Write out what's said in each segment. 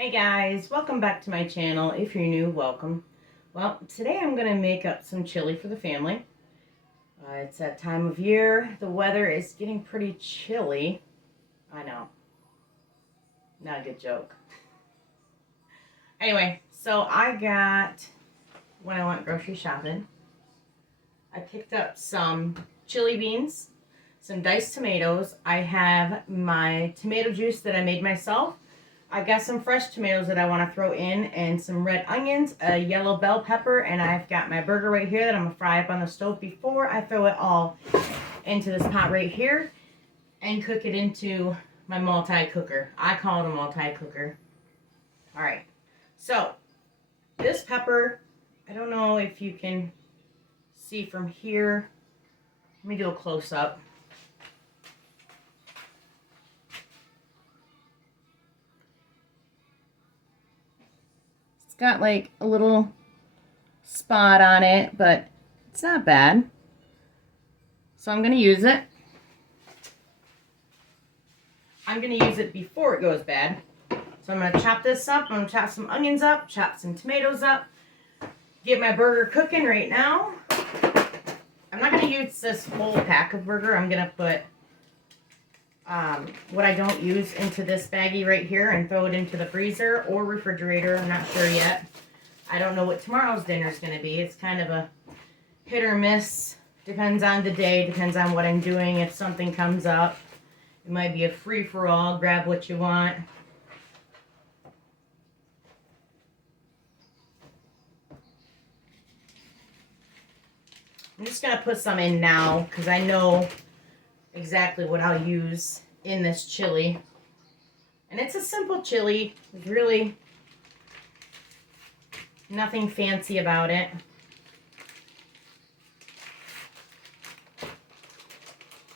Hey guys, welcome back to my channel. If you're new, welcome. Well, today I'm going to make up some chili for the family. It's that time of year. The weather is getting pretty chilly. I know. Not a good joke. Anyway, so I got, when I went grocery shopping, I picked up some chili beans, some diced tomatoes. I have my tomato juice that I made myself. I've got some fresh tomatoes that I want to throw in and some red onions, a yellow bell pepper, and I've got my burger right here that I'm going to fry up on the stove before I throw it all into this pot right here and cook it into my multi-cooker. I call it a multi-cooker. Alright, so this pepper, I don't know if you can see from here. Let me do a close-up. Got like a little spot on it, but it's not bad. So I'm going to use it. I'm going to use it before it goes bad. So I'm going to chop this up. I'm going to chop some onions up, chop some tomatoes up, get my burger cooking right now. I'm not going to use this whole pack of burger. I'm going to put what I don't use into this baggie right here and throw it into the freezer or refrigerator. I'm not sure yet. I don't know what tomorrow's dinner is going to be. It's kind of a hit or miss. Depends on the day. Depends on what I'm doing. If something comes up, it might be a free-for-all. Grab what you want. I'm just going to put some in now because I know exactly what I'll use in this chili. And it's a simple chili. There's really nothing fancy about it.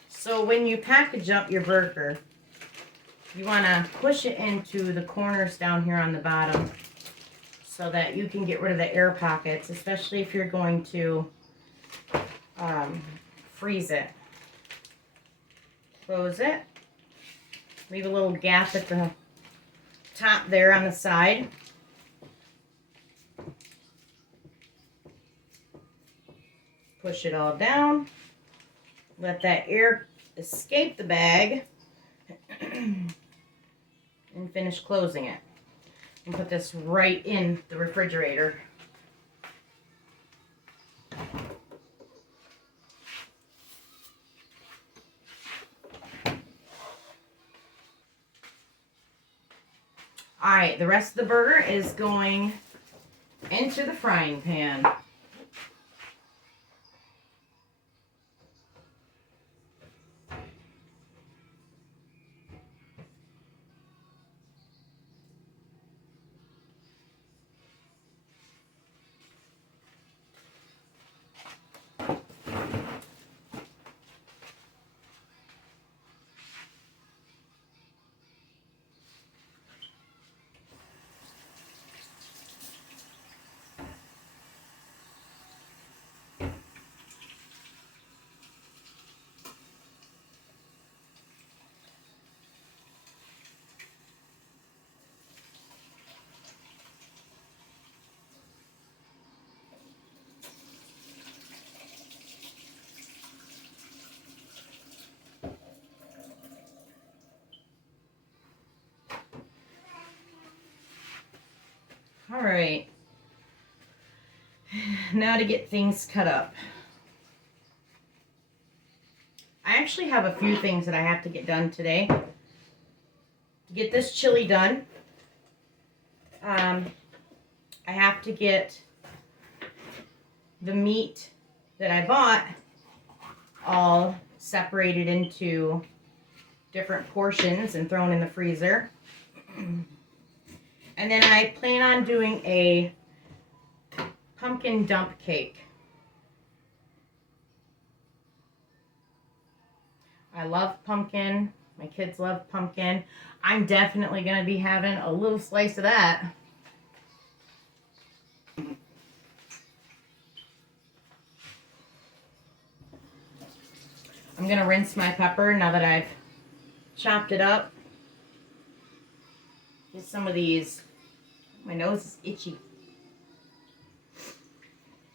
So when you package up your burger, you want to push it into the corners down here on the bottom so that you can get rid of the air pockets, especially if you're going to freeze it. Close it. Leave a little gap at the top there on the side. Push it all down. Let that air escape the bag. And finish closing it. And put this right in the refrigerator. Alright, the rest of the burger is going into the frying pan. Alright, now to get things cut up. I actually have a few things that I have to get done today. To get this chili done, I have to get the meat that I bought all separated into different portions and thrown in the freezer. And then I plan on doing a pumpkin dump cake. I love pumpkin. My kids love pumpkin. I'm definitely going to be having a little slice of that. I'm going to rinse my pepper now that I've chopped it up. Get some of these My nose is itchy.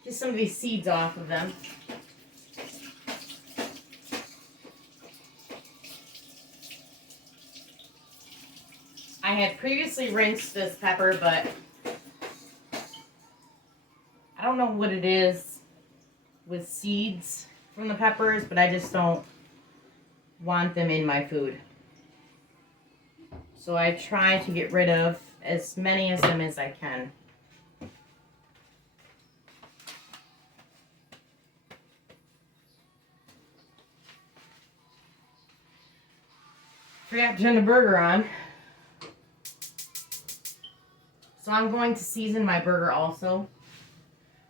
Get some of these seeds off of them. I had previously rinsed this pepper, but I don't know what it is with seeds from the peppers, but I just don't want them in my food. So I try to get rid of as many of them as I can. Forgot to turn the burger on. So I'm going to season my burger also.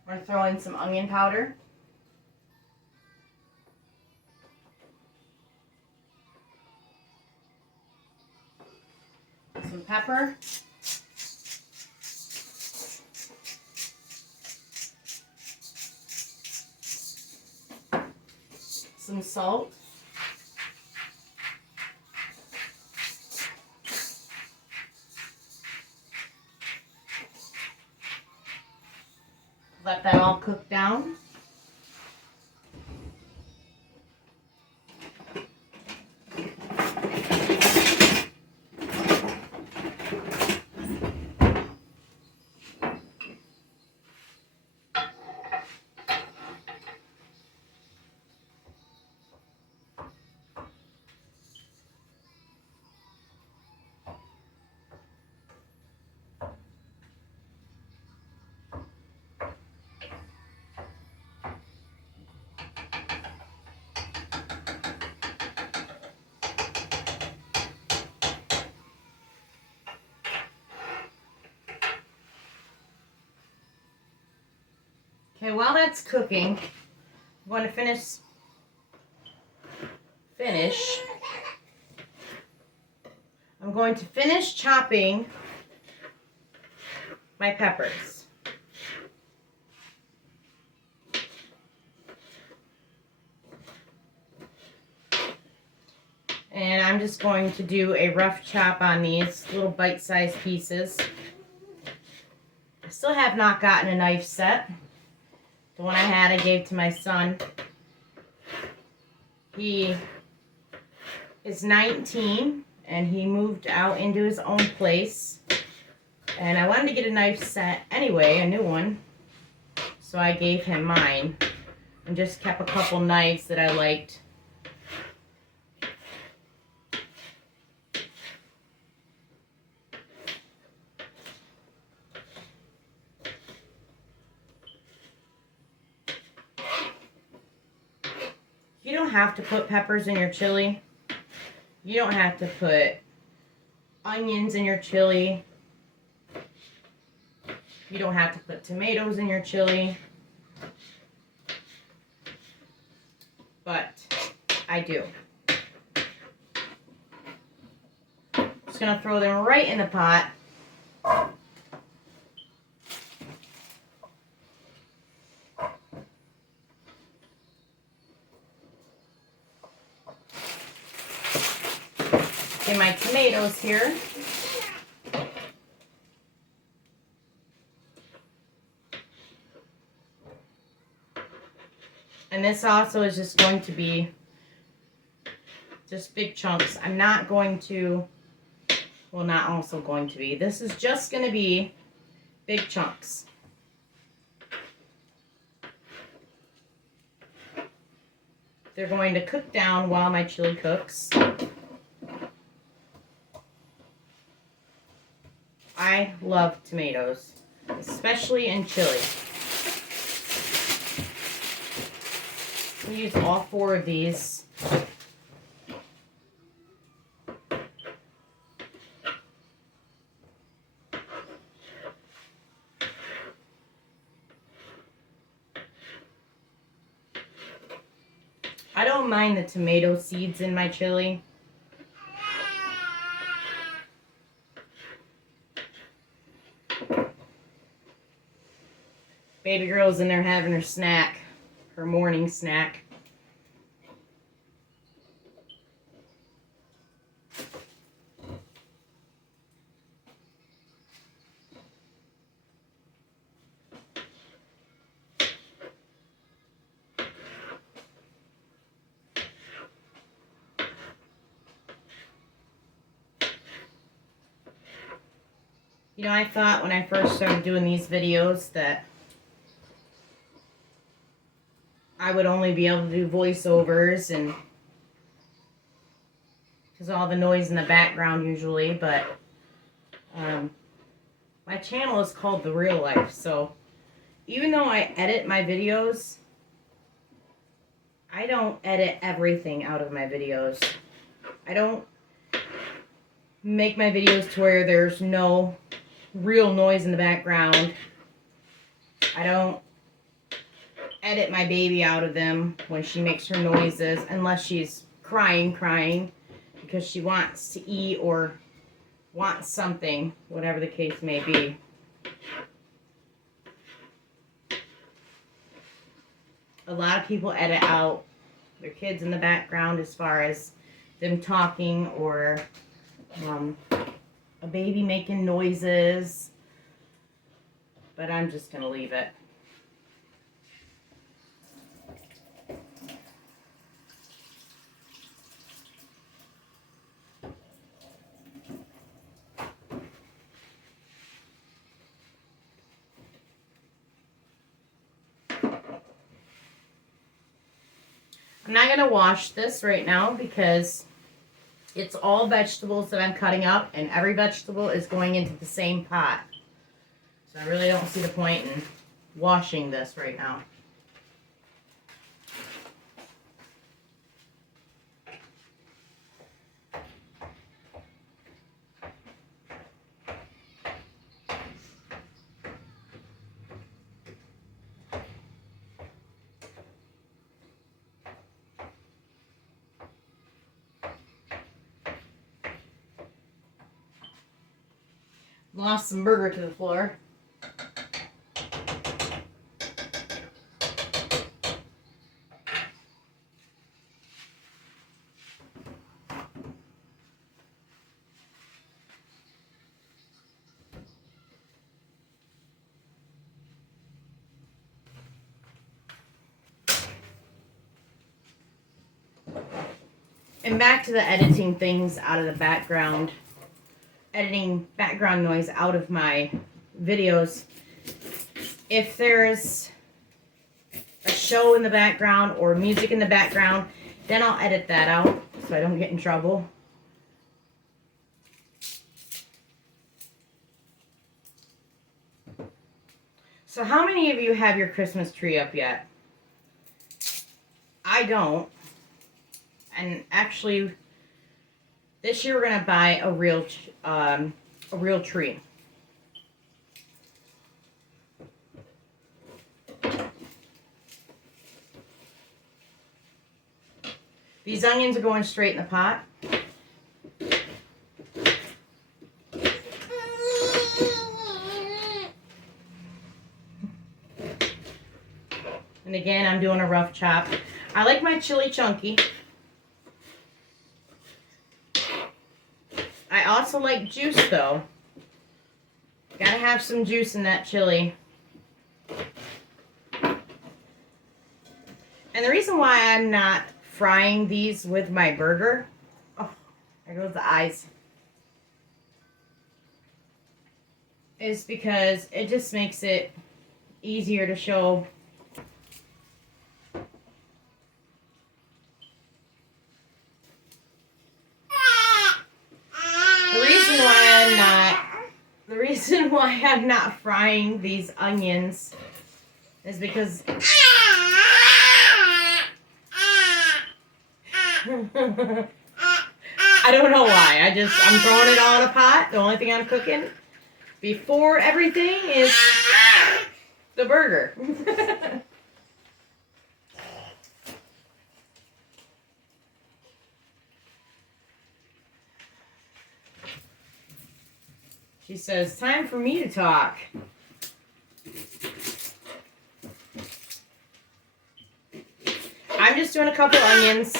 We're going to throw in some onion powder. Some pepper. Some salt. Let that all cook down. Okay, while that's cooking, I'm going to finish. I'm going to finish chopping my peppers. And I'm just going to do a rough chop on these little bite-sized pieces. I still have not gotten a knife set. The one I had I gave to my son. He is 19 and he moved out into his own place. And I wanted to get a knife set anyway, a new one. So I gave him mine and just kept a couple knives that I liked. You don't have to put peppers in your chili. You don't have to put onions in your chili. You don't have to put tomatoes in your chili. But I do. Just going to throw them right in the pot. Get my tomatoes here. And this also is just going to be just big chunks. I'm not going to, well, not also going to be. This is just going to be big chunks. They're going to cook down while my chili cooks. I love tomatoes, especially in chili. We use all 4 of these. I don't mind the tomato seeds in my chili. Baby girl's in there having her snack, her morning snack. You know, I thought when I first started doing these videos that I would only be able to do voiceovers and because all the noise in the background usually, but my channel is called The Real Life, so even though I edit my videos, I don't edit everything out of my videos. I don't make my videos to where there's no real noise in the background. I don't edit my baby out of them when she makes her noises unless she's crying because she wants to eat or wants something, whatever the case may be. A lot of people edit out their kids in the background as far as them talking or a baby making noises, but I'm just going to leave it. I'm not going to wash this right now because it's all vegetables that I'm cutting up, and every vegetable is going into the same pot. So I really don't see the point in washing this right now. Lost some burger to the floor. And back to the editing things out of the background. Editing background noise out of my videos. If there's a show in the background or music in the background, then I'll edit that out so I don't get in trouble. So how many of you have your Christmas tree up yet? I don't. And actually, this year we're gonna buy a real tree. These onions are going straight in the pot. And again, I'm doing a rough chop. I like my chili chunky. I also like juice though. Gotta have some juice in that chili. And the reason why I'm not frying these with my burger, oh, there goes the eyes, is because it just makes it easier to show. The reason why I'm not frying these onions is because I don't know why. I'm throwing it all in a pot. The only thing I'm cooking before everything is the burger. She says, time for me to talk. I'm just doing a couple onions.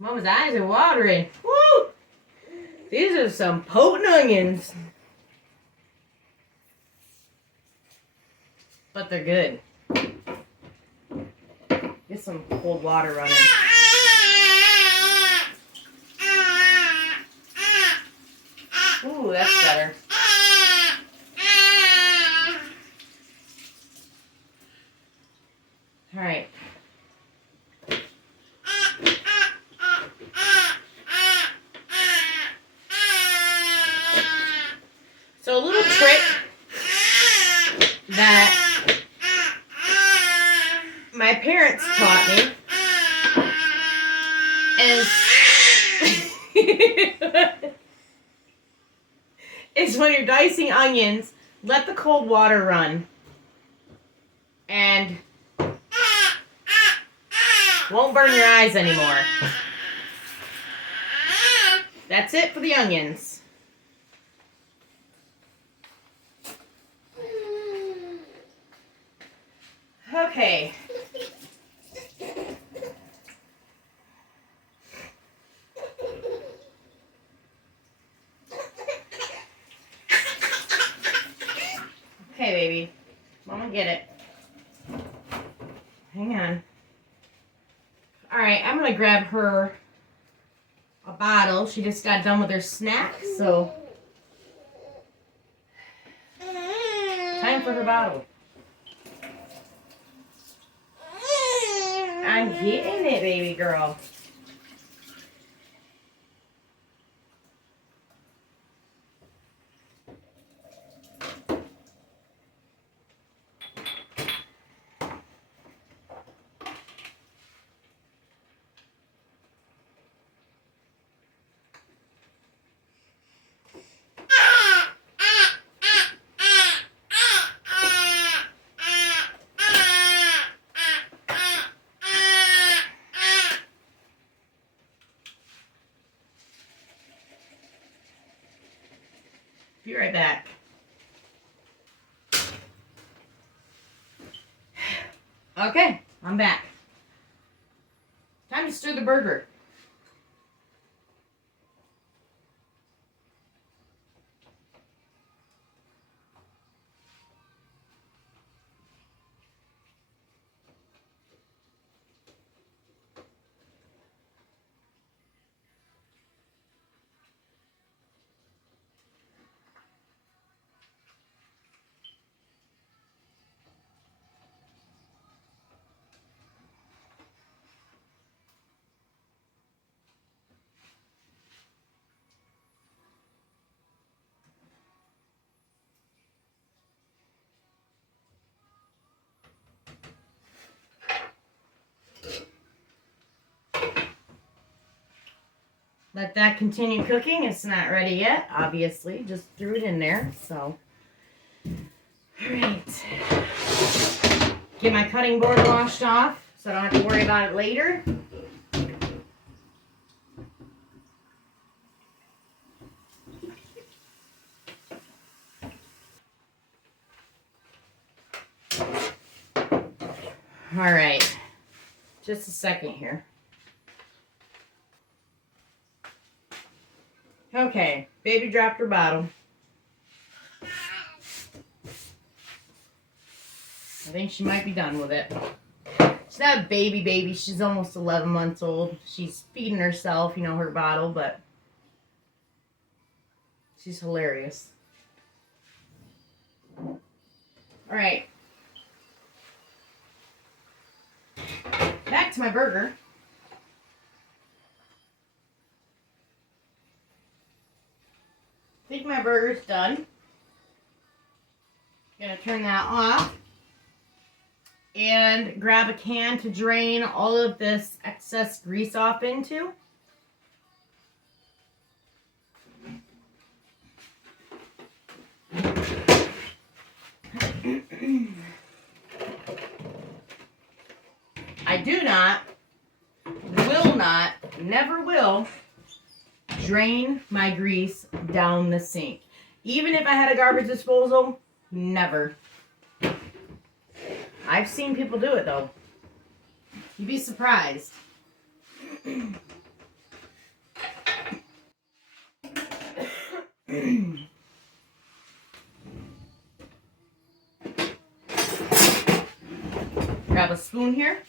Mama's eyes are watering. Woo! These are some potent onions. But they're good. get some cold water running. Ooh, that's better. All right. So a little trick that my parents taught me is when you're dicing onions, let the cold water run. And won't burn your eyes anymore. That's it for the onions. Okay. Okay, baby. Mama, get it. Hang on. All right, I'm going to grab her a bottle. She just got done with her snack, so time for her bottle. I'm getting it, baby girl. Be right back. Okay, I'm back. Time to stir the burger. Let that continue cooking. It's not ready yet, obviously. Just threw it in there, so. All right. Get my cutting board washed off so I don't have to worry about it later. All right. Just a second here. Okay, baby dropped her bottle. I think she might be done with it. She's not a baby. She's almost 11 months old. She's feeding herself, you know, her bottle, but she's hilarious. All right. Back to my burger. I think my burger's done. Gonna turn that off and grab a can to drain all of this excess grease off into. I do not, will not, never will drain my grease down the sink. Even if I had a garbage disposal, never. I've seen people do it though. You'd be surprised. Grab a spoon here.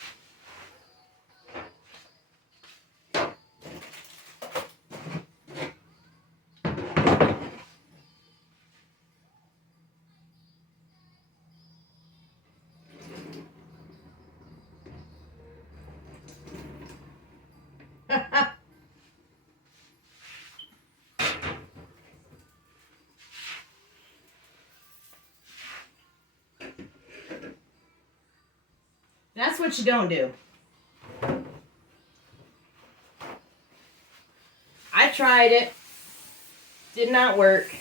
That's what you don't do. I tried it. Did not work.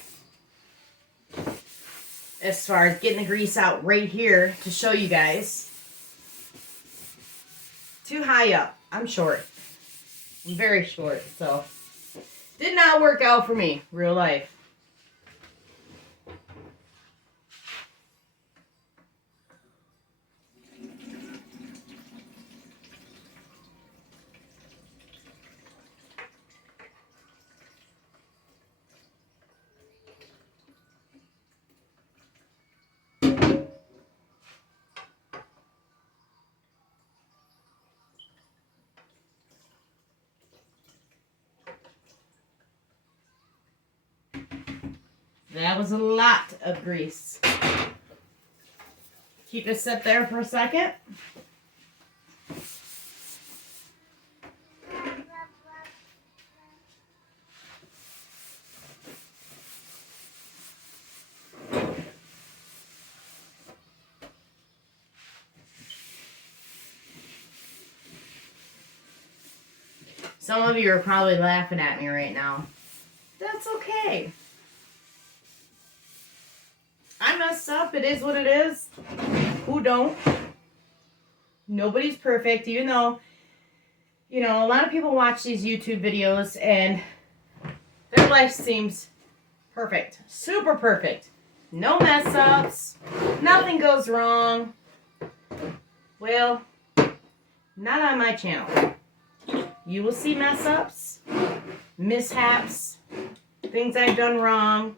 As far as getting the grease out right here to show you guys. Too high up. I'm short. I'm very short, so did not work out for me, real life. That was a lot of grease. Keep it set there for a second. Some of you are probably laughing at me right now. That's okay. I messed up. It is what it is. Who don't? Nobody's perfect, even though, you know, a lot of people watch these YouTube videos and their life seems perfect. Super perfect. No mess ups. Nothing goes wrong. Well, not on my channel. You will see mess ups, mishaps, things I've done wrong.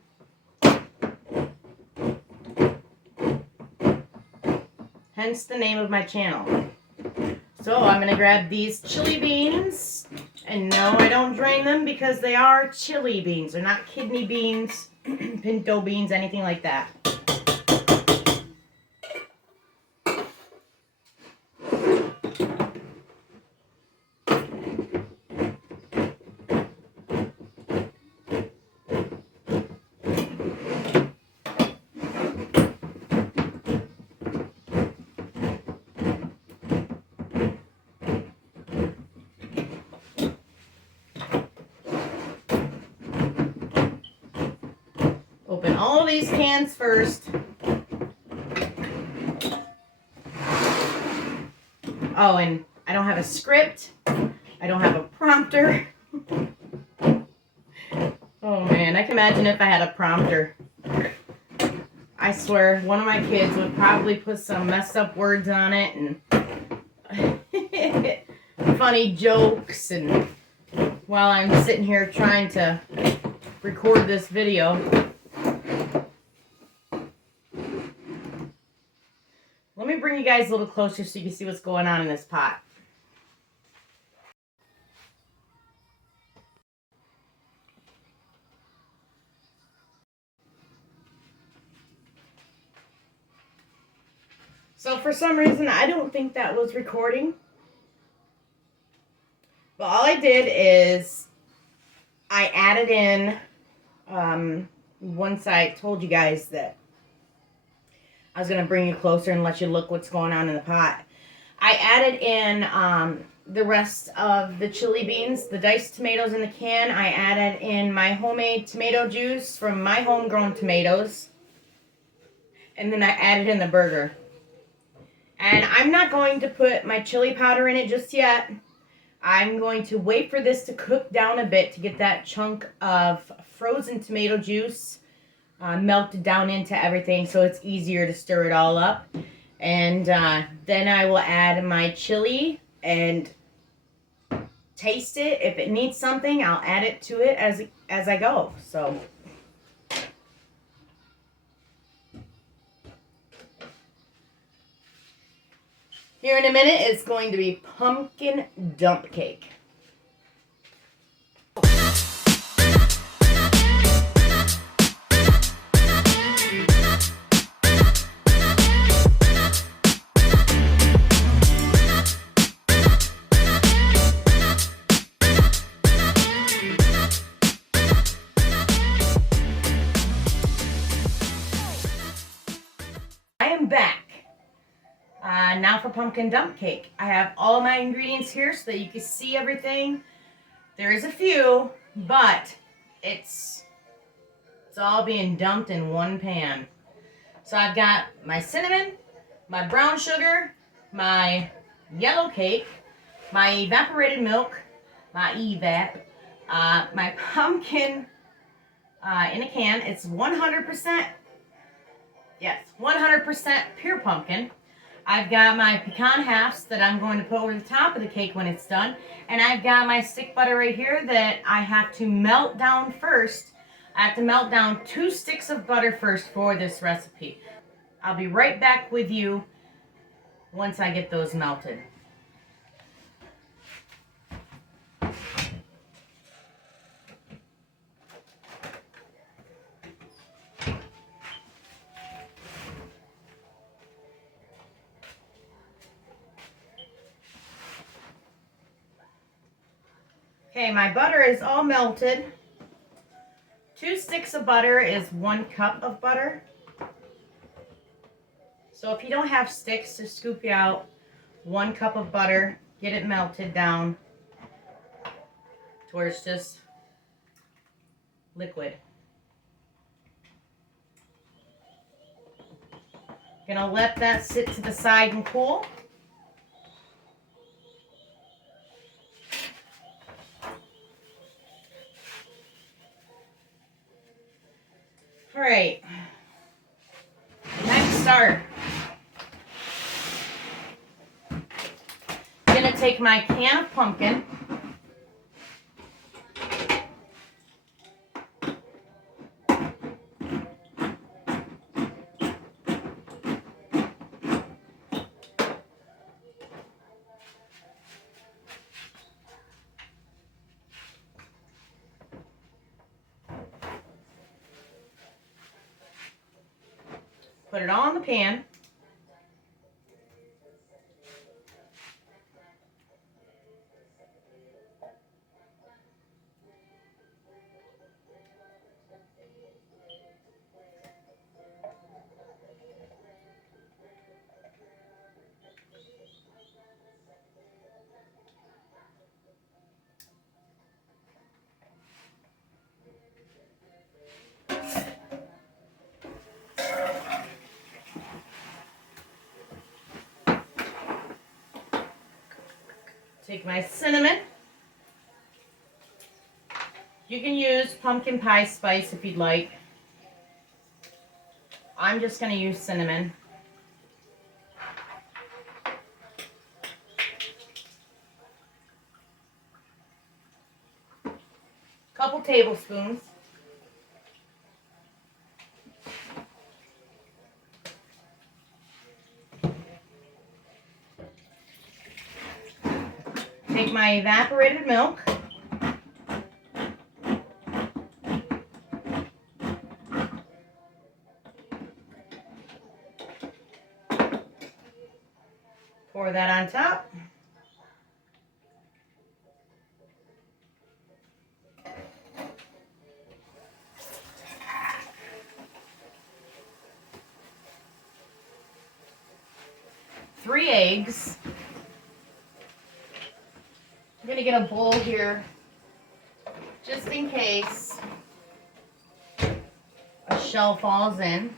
Hence the name of my channel. So I'm going to grab these chili beans. And no, I don't drain them because they are chili beans. They're not kidney beans, pinto beans, anything like that. Open all these cans first. Oh, and I don't have a script. I don't have a prompter. Oh man, I can imagine if I had a prompter. I swear, one of my kids would probably put some messed up words on it and funny jokes, and while I'm sitting here trying to record this video. Let me bring you guys a little closer so you can see what's going on in this pot. So for some reason, I don't think that was recording. But all I did is I added in, once I told you guys that I was going to bring you closer and let you look what's going on in the pot. I added in the rest of the chili beans, the diced tomatoes in the can. I added in my homemade tomato juice from my homegrown tomatoes. And then I added in the burger. And I'm not going to put my chili powder in it just yet. I'm going to wait for this to cook down a bit to get that chunk of frozen tomato juice melted down into everything so it's easier to stir it all up. And then I will add my chili and taste it. If it needs something, I'll add it to it as I go. So here in a minute, it's going to be pumpkin dump cake. I am back. Now for a pumpkin dump cake. I have all my ingredients here so that you can see everything. There is a few, but it's all being dumped in one pan. So I've got my cinnamon, my brown sugar, my yellow cake, my evaporated milk, my evap, my pumpkin in a can. It's 100%, yes, 100% pure pumpkin. I've got my pecan halves that I'm going to put over the top of the cake when it's done. And I've got my stick butter right here that I have to melt down first. I have to melt down 2 sticks of butter first for this recipe. I'll be right back with you once I get those melted. Okay, my butter is all melted. 2 sticks of butter is 1 cup of butter. So if you don't have sticks, just scoop you out 1 cup of butter, get it melted down to where it's just liquid. Gonna let that sit to the side and cool. All right, time to start. I'm gonna take my can of pumpkin, put it all in the pan. Take my cinnamon. You can use pumpkin pie spice if you'd like. I'm just going to use cinnamon. Couple tablespoons. Take my evaporated milk. Pour that on top. Three eggs. I'm going to get a bowl here just in case a shell falls in.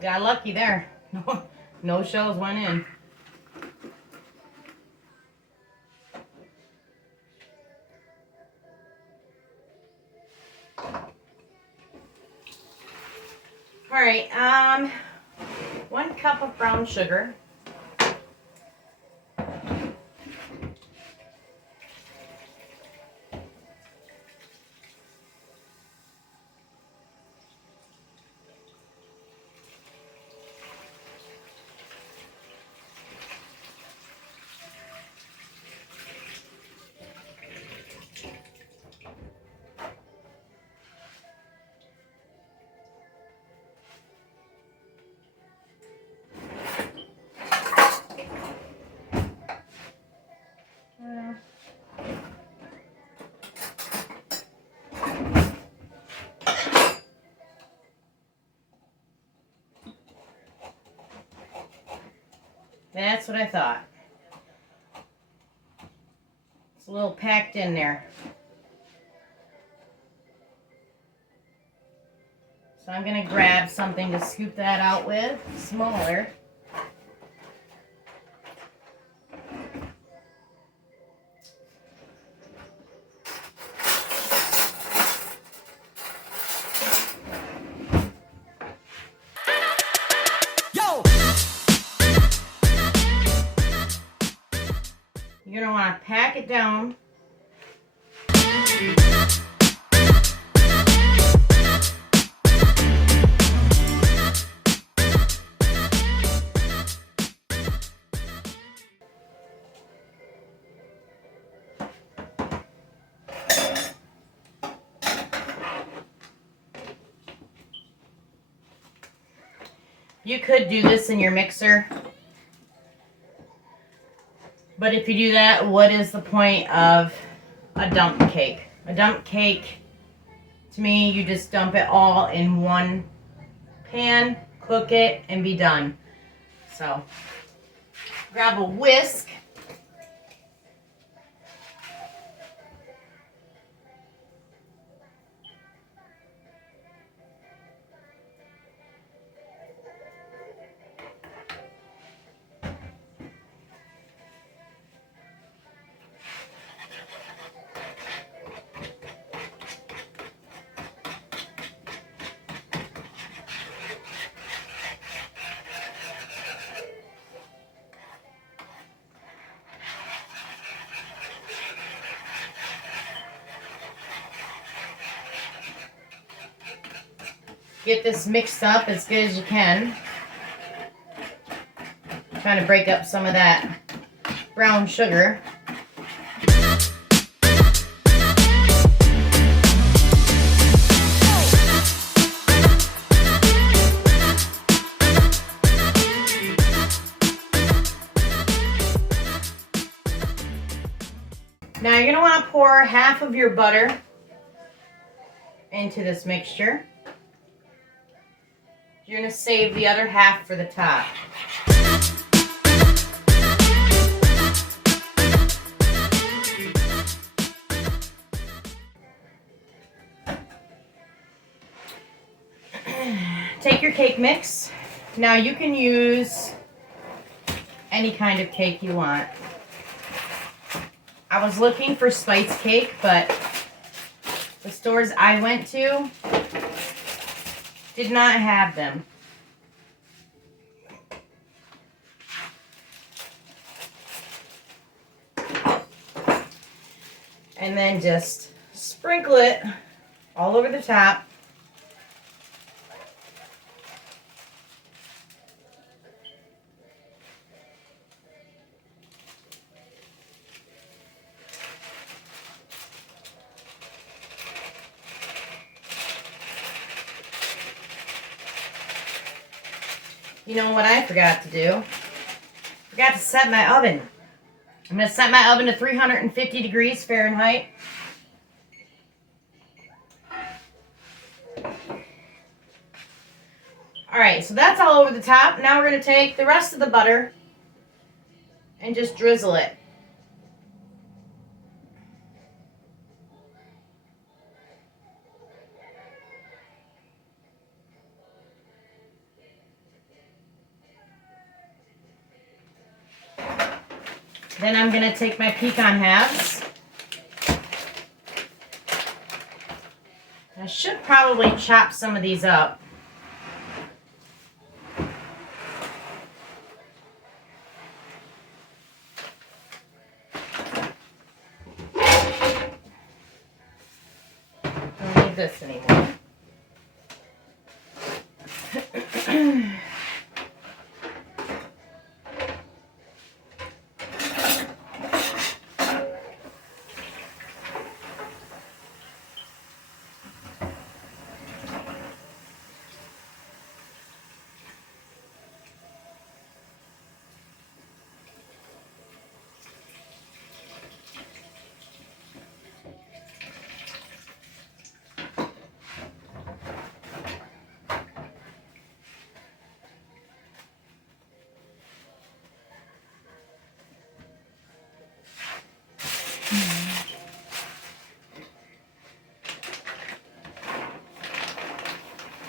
Got lucky there. No shells went in. All right, 1 cup of brown sugar. That's what I thought. It's a little packed in there. So I'm going to grab something to scoop that out with, smaller. You're going to want to pack it down. You could do this in your mixer. But if you do that, what is the point of a dump cake? A dump cake, to me, you just dump it all in one pan, cook it, and be done. So, grab a whisk. Get this mixed up as good as you can. Trying to break up some of that brown sugar. Now you're going to want to pour half of your butter into this mixture. You're going to save the other half for the top. Take your cake mix. Now you can use any kind of cake you want. I was looking for spice cake, but the stores I went to did not have them. And then just sprinkle it all over the top. You know what I forgot to do? Forgot to set my oven. I'm going to set my oven to 350 degrees Fahrenheit. Alright, so that's all over the top. Now we're going to take the rest of the butter and just drizzle it. Then I'm going to take my pecan halves. I should probably chop some of these up. Don't need this anymore.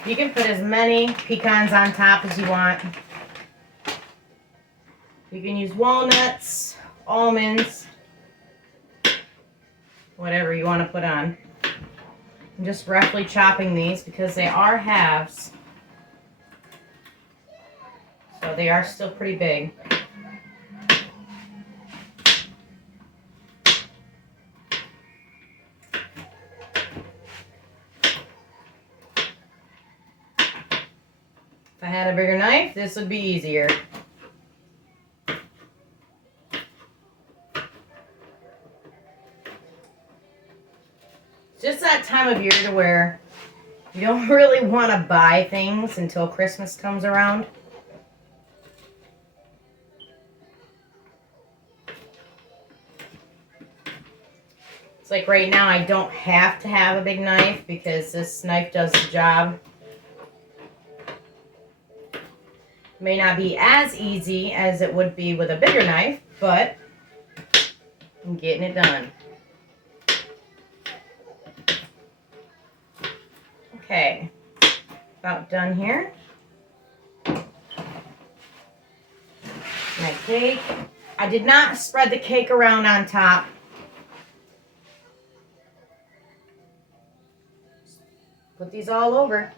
You can put as many pecans on top as you want. You can use walnuts, almonds, whatever you want to put on. I'm just roughly chopping these because they are halves. So they are still pretty big. If I had a bigger knife, this would be easier. It's just that time of year to where you don't really want to buy things until Christmas comes around. It's like right now I don't have to have a big knife because this knife does the job. May not be as easy as it would be with a bigger knife, but I'm getting it done. Okay, about done here. My cake. I did not spread the cake around on top. Put these all over.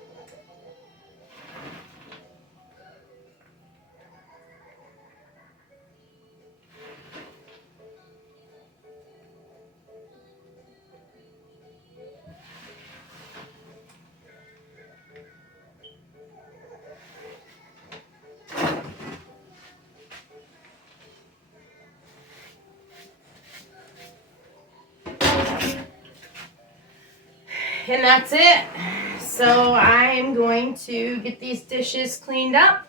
And that's it. So I'm going to get these dishes cleaned up.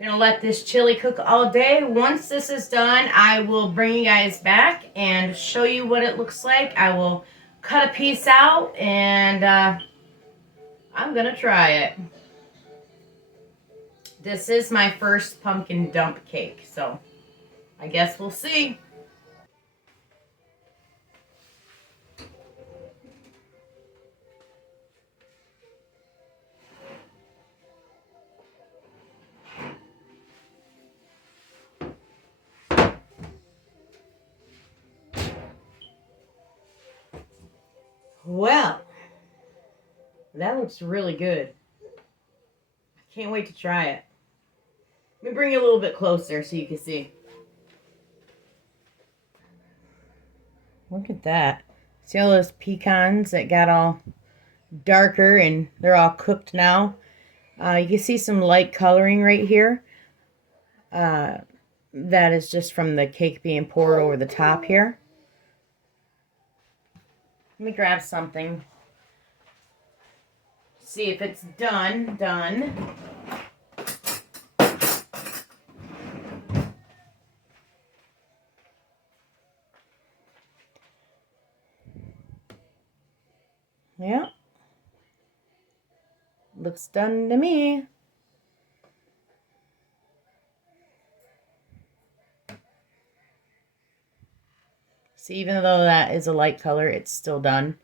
I'm gonna let this chili cook all day. Once this is done, I will bring you guys back and show you what it looks like. I will cut a piece out and I'm gonna try it. This is my first pumpkin dump cake, so I guess we'll see. Well, that looks really good. I can't wait to try it. Let me bring you a little bit closer so you can see. Look at that. See all those pecans that got all darker and they're all cooked now? You can see some light coloring right here. That is just from the cake being poured over the top here. Let me grab something. See if it's done. Yeah. Looks done to me. See, even though that is a light color, it's still done.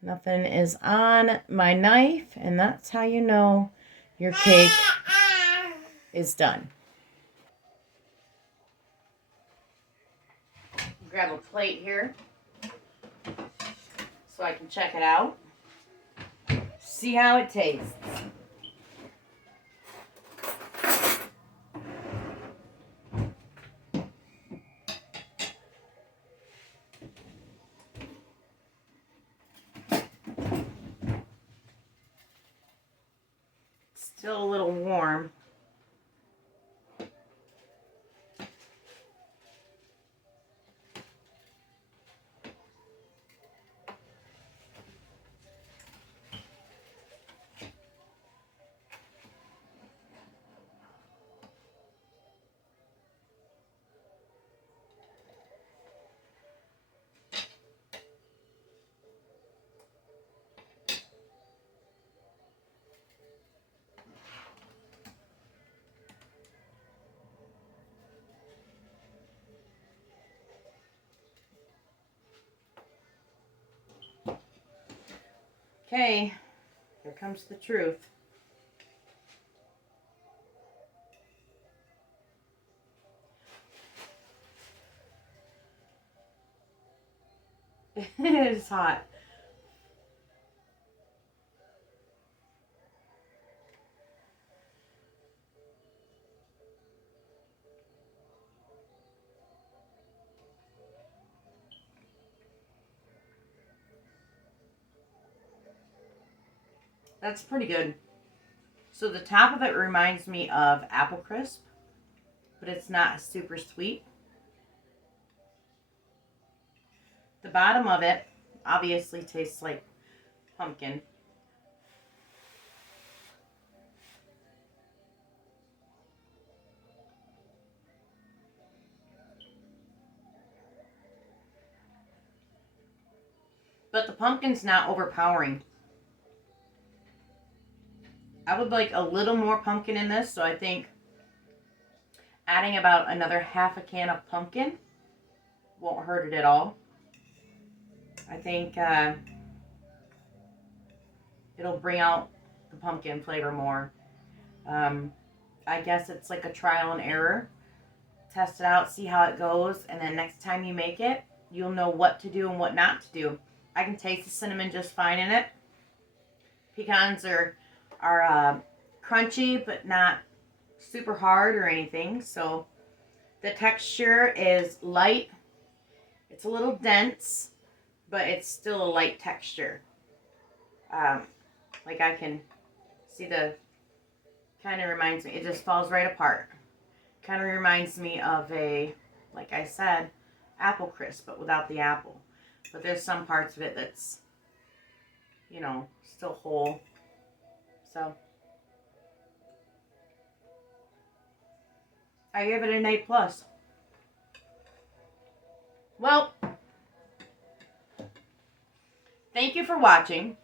Nothing is on my knife, and that's how you know your cake is done. Grab a plate here so I can check it out. See how it tastes. Still a little warm. Okay, Here comes the truth. It is hot. That's pretty good. So the top of it reminds me of apple crisp, but it's not super sweet. The bottom of it obviously tastes like pumpkin. But the pumpkin's not overpowering. I would like a little more pumpkin in this, so I think adding about another half a can of pumpkin won't hurt it at all. I think it'll bring out the pumpkin flavor more. I guess it's like a trial and error. Test it out, see how it goes, and then next time you make it, you'll know what to do and what not to do. I can taste the cinnamon just fine in it. Pecans are crunchy, but not super hard or anything. So the texture is light. It's a little dense, but it's still a light texture. Like I can see kind of reminds me, it just falls right apart. Kind of reminds me of a, like I said, apple crisp, but without the apple. But there's some parts of it that's, you know, still whole. So I give it an A+. Well, thank you for watching.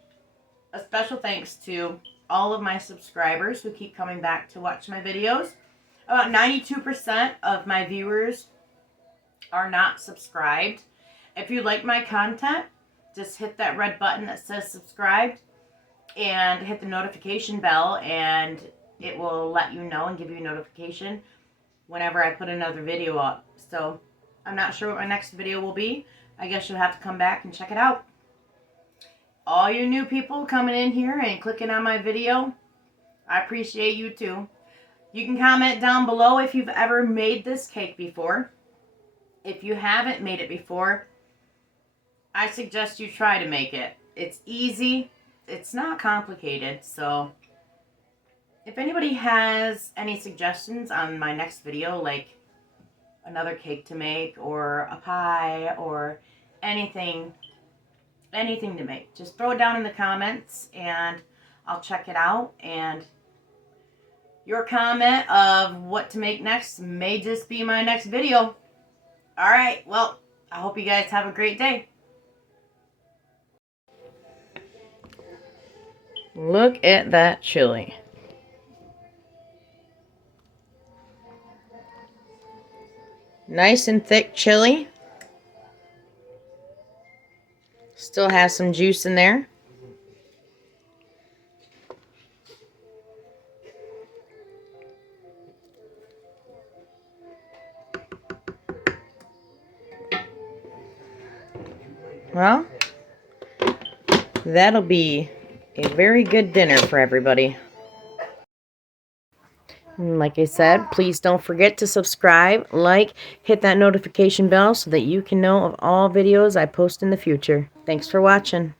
A special thanks to all of my subscribers who keep coming back to watch my videos. About 92% of my viewers are not subscribed. If you like my content, just hit that red button that says subscribed and hit the notification bell, and it will let you know and give you a notification whenever I put another video up. So I'm not sure what my next video will be. I guess you'll have to come back and check it out. All you new people coming in here and clicking on my video, I appreciate you too. You can comment down below if you've ever made this cake before. If you haven't made it before, I suggest you try to make it. It's easy. It's not complicated. So if anybody has any suggestions on my next video, like another cake to make or a pie or anything to make, just throw it down in the comments and I'll check it out. And your comment of what to make next may just be my next video. Alright, well, I hope you guys have a great day. Look at that chili. Nice and thick chili. Still has some juice in there. Well, that'll be a very good dinner for everybody. And like I said, please don't forget to subscribe, like, hit that notification bell so that you can know of all videos I post in the future. Thanks for watching.